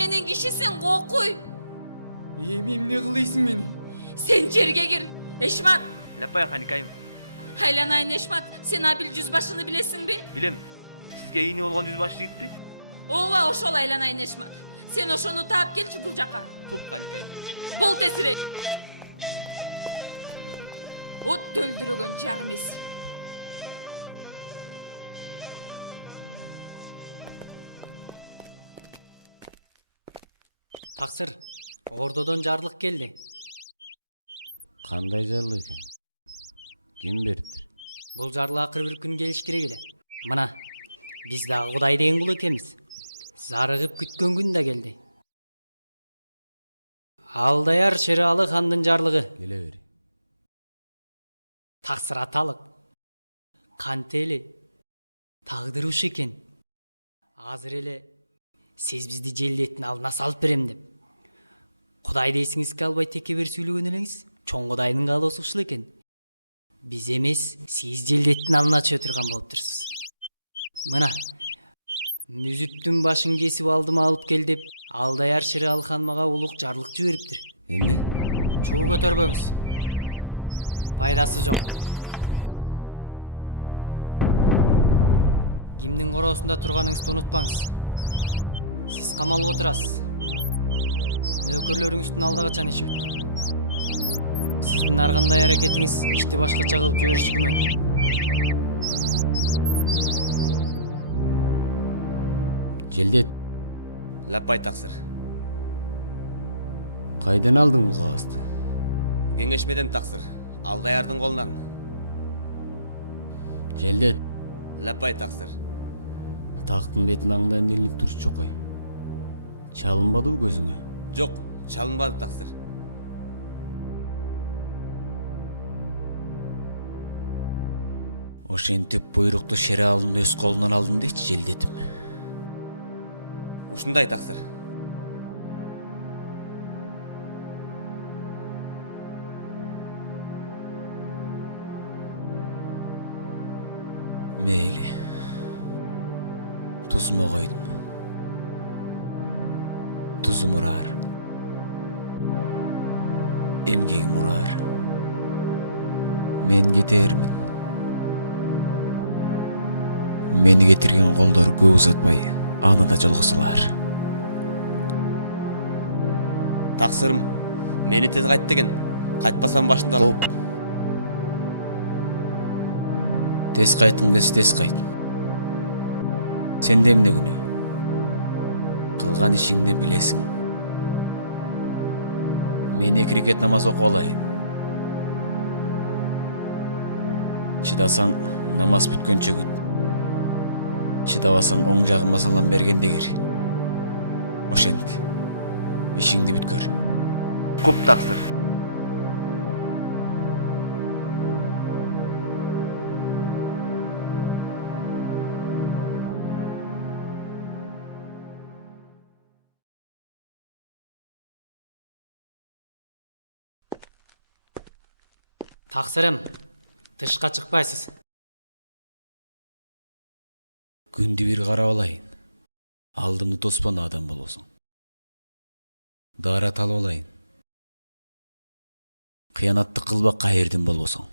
менен кишисин, кокуй. Эмне кылыйсың мени? Sen жерге кир, Эшмат. Апай Ханикай. Айланайын Эшмат, сен Абил жүзбашыны билесиңби? Билем. Сизге ийни болгон жүзбашы жигитти. Ооба, ошол Айланайын Эшмат. Сен ошону таап келчи бул жака. Кол кесире. Вот төлдү болгон чагыбыз. Таксыр, ордодон жарлык келди. Кандай жарлык экен? Ким берди? Бул жарлыкка бир күн келиштирели. Мына, биз дагы Кудай деген кул экенбиз. Сарыгып күткөн күн да келди. Алдаяр Шералы хандын жарлыгы. Биле бер. Таксыр аталык. Кантели. Тагдыр уш экен. Азыр эле сиз бизди желдеттин алдына салып берем деп. Кудайды эсиңизге албай текебер сүйлөгөн элеңиз чоң Кудайдын каалоосу ушул экен. Биз эмес, сиз желдеттин алдына чыгып турган болуптурсуз. Мына мүзүттүн башын кесип алдыма алып кел деп Алдаяр Шералы хан мага улук жарлык жибериптир. Чоң көтөрбөңүз. Байласы жок. Кимдин короосунда турганыңызды унутпаңыз. Сиз камалда отурасыз. Өкүлөрүңүздүн алдына качан иш болот. Сиздин ар кандай аракетиңиз ишти башкача кылып жүрүшү керек. Желдет, Апай таксыр. Кайдан алдың бул кагазды? Кеңешмеден таксыр. Алдаярдын колунан. Желдет, Апай таксыр. тактын бетин аңдан делип турчу кой. Чалынбадың көзүңө? Жок, чалынбады таксыр. Ошентип буйрукту Шералдын өз колунан алдым дейчи Желдетим. Ушундай таксыр. Мейли. Тузума койдум. Тузум ураар. Эмгегим ураар. Мен кетермин. Мени кетирген колдор көп узатпай, аны да жолосуңар. Таксырым, мени тез кайт деген. Кайтпасам башымды алып. Тез кайтыңыз, тез кайт. Сен де эмне күнөө? Кылган ишиңди билесиң. Мен 2 рекет намаз окуп алайын. Чыдасаң, намаз бүткөнчө күт. Чыдабасаң, оң жагыңа салам бергенде кир. Ошент. Ишиңди бүткөр. Таксыр. Таксырым, тышка чыкпайсыз. Күндү бир карап алайын. Алдымды тоспан адам болосуң. Даарат алып алайын. Кыянаттык кылбакка эрдим болосуң.